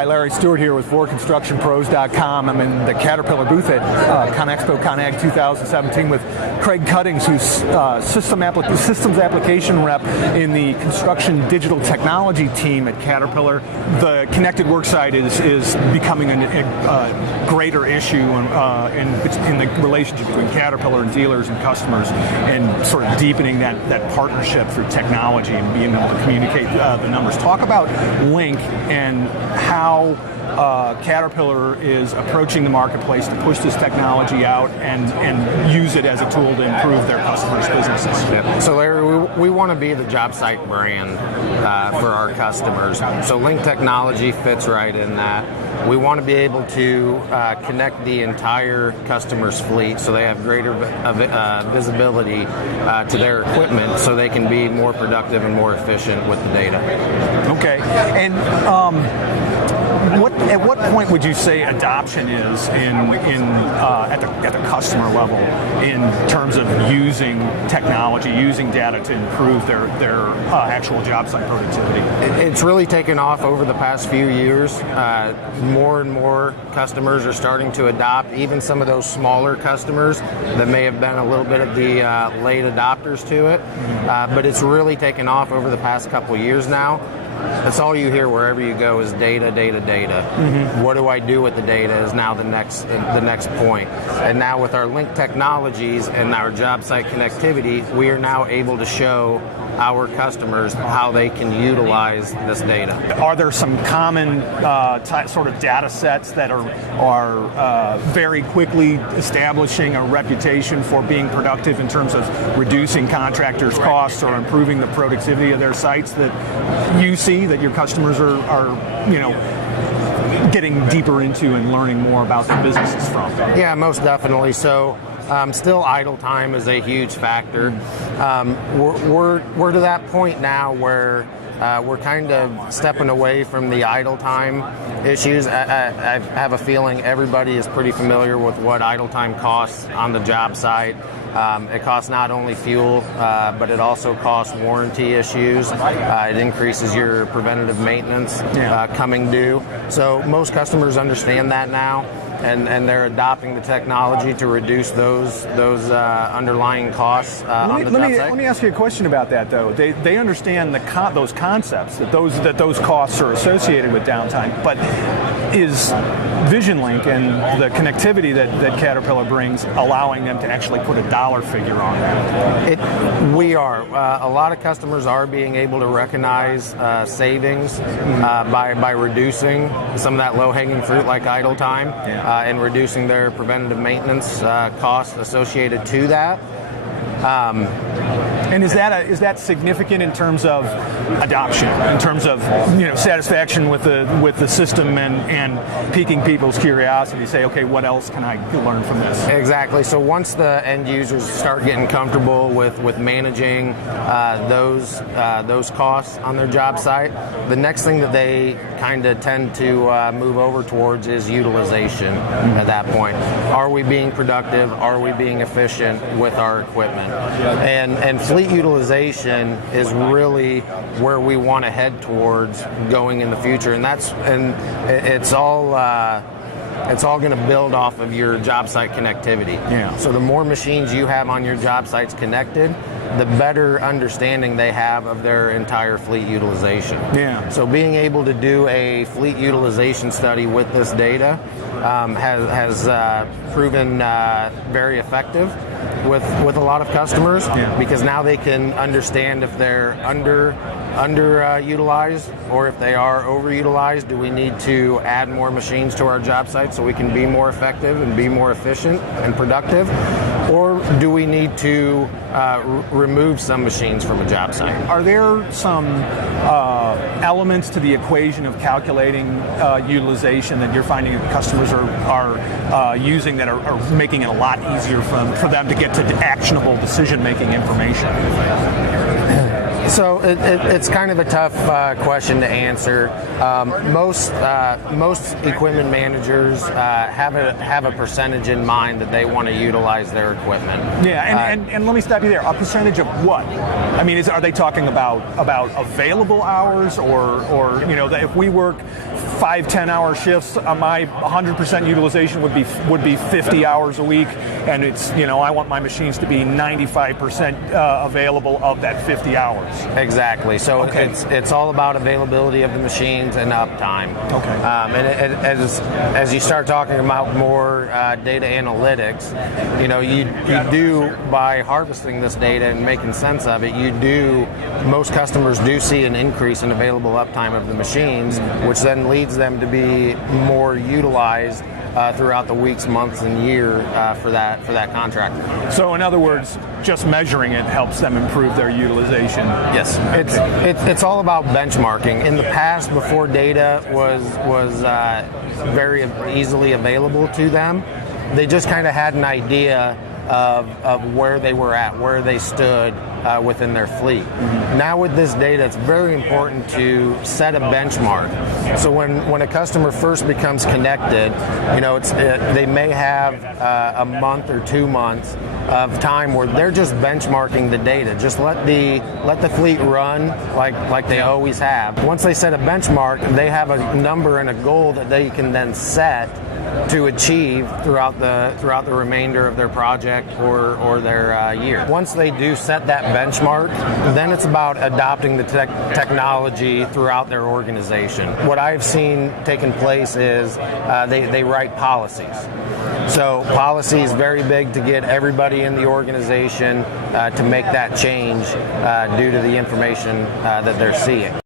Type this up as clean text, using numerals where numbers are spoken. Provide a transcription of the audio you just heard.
Hi, Larry Stewart here with ForConstructionPros.com. I'm in the Caterpillar booth at ConExpo ConAg 2017 with Craig Cuttings, who's systems application rep in the construction digital technology team at Caterpillar. The connected worksite is becoming a greater issue in the relationship between Caterpillar and dealers and customers, and sort of deepening that partnership through technology and being able to communicate the numbers. Talk about Link and how Caterpillar is approaching the marketplace to push this technology out and use it as a tool to improve their customers' businesses. Yeah. So Larry, we want to be the job site brand for our customers. So Link technology fits right in that. We want to be able to connect the entire customer's fleet so they have greater visibility to their equipment so they can be more productive and more efficient with the data. Okay. And at what point would you say adoption is at the customer level in terms of using technology, using data to improve their actual job site productivity? It's really taken off over the past few years. More and more customers are starting to adopt, even some of those smaller customers that may have been a little bit of the late adopters to it. But it's really taken off over the past couple of years now. That's all you hear wherever you go is data, data, data. Mm-hmm. What do I do with the data is now the next point. And now with our Link technologies and our job site connectivity, we are now able to show our customers how they can utilize this data. Are there some common sort of data sets that are very quickly establishing a reputation for being productive in terms of reducing contractors' costs or improving the productivity of their sites that you see that your customers are getting deeper into and learning more about the businesses from? Yeah, most definitely. So still idle time is a huge factor. We're to that point now where we're kind of stepping away from the idle time issues. I have a feeling everybody is pretty familiar with what idle time costs on the job site. It costs not only fuel, but it also costs warranty issues. It increases your preventative maintenance coming due. So most customers understand that now, and they're adopting the technology to reduce those underlying costs on the job site. Let me ask you a question about that, though. They understand those concepts, that those costs are associated with downtime, but is VisionLink and the connectivity that Caterpillar brings allowing them to actually put a dollar figure on that? We are. A lot of customers are being able to recognize savings by reducing some of that low-hanging fruit like idle time and reducing their preventative maintenance costs associated to that. And is that significant in terms of adoption, in terms of satisfaction with the system and piquing people's curiosity? Say, okay, what else can I learn from this? Exactly. So once the end users start getting comfortable with managing those costs on their job site, the next thing that they kind of tend to move over towards is utilization. At that point, are we being productive? Are we being efficient with our equipment? And fleet utilization is really where we want to head towards going in the future, and it's all going to build off of your job site connectivity. Yeah. So the more machines you have on your job sites connected, the better understanding they have of their entire fleet utilization. Yeah. So being able to do a fleet utilization study with this data has proven very effective with a lot of customers, because now they can understand if they're underutilized or if they are overutilized. Do we need to add more machines to our job site so we can be more effective and be more efficient and productive? Or do we need to remove some machines from a job site? Are there some elements to the equation of calculating utilization that you're finding that customers are using that are making it a lot easier for them to get to actionable decision-making information? So it's kind of a tough question to answer. Most equipment managers have a percentage in mind that they want to utilize their equipment. Yeah, and let me stop you there. A percentage of what? I mean, are they talking about available hours, or if we work 5-10 hour shifts. My 100% utilization would be 50 hours a week, and it's, I want my machines to be 95% available of that 50 hours. Exactly. So it's all about availability of the machines and uptime. Okay. And as you start talking about more data analytics, you do, by harvesting this data and making sense of it, most customers do see an increase in available uptime of the machines, which then leads them to be more utilized throughout the weeks, months, and year for that contractor. So in other words, just measuring it helps them improve their utilization. Yes, it's all about benchmarking. In the past, before data was very easily available to them, they just kind of had an idea of where they were at, where they stood within their fleet. Now with this data, it's very important to set a benchmark. So when a customer first becomes connected, they may have a month or 2 months of time where they're just benchmarking the data. Just let the fleet run like they always have. Once they set a benchmark, they have a number and a goal that they can then set to achieve throughout the remainder of their project or their year. Once they do set that benchmark, then it's about adopting the technology throughout their organization. What I've seen taking place is they write policies. So policy is very big to get everybody in the organization to make that change due to the information that they're seeing.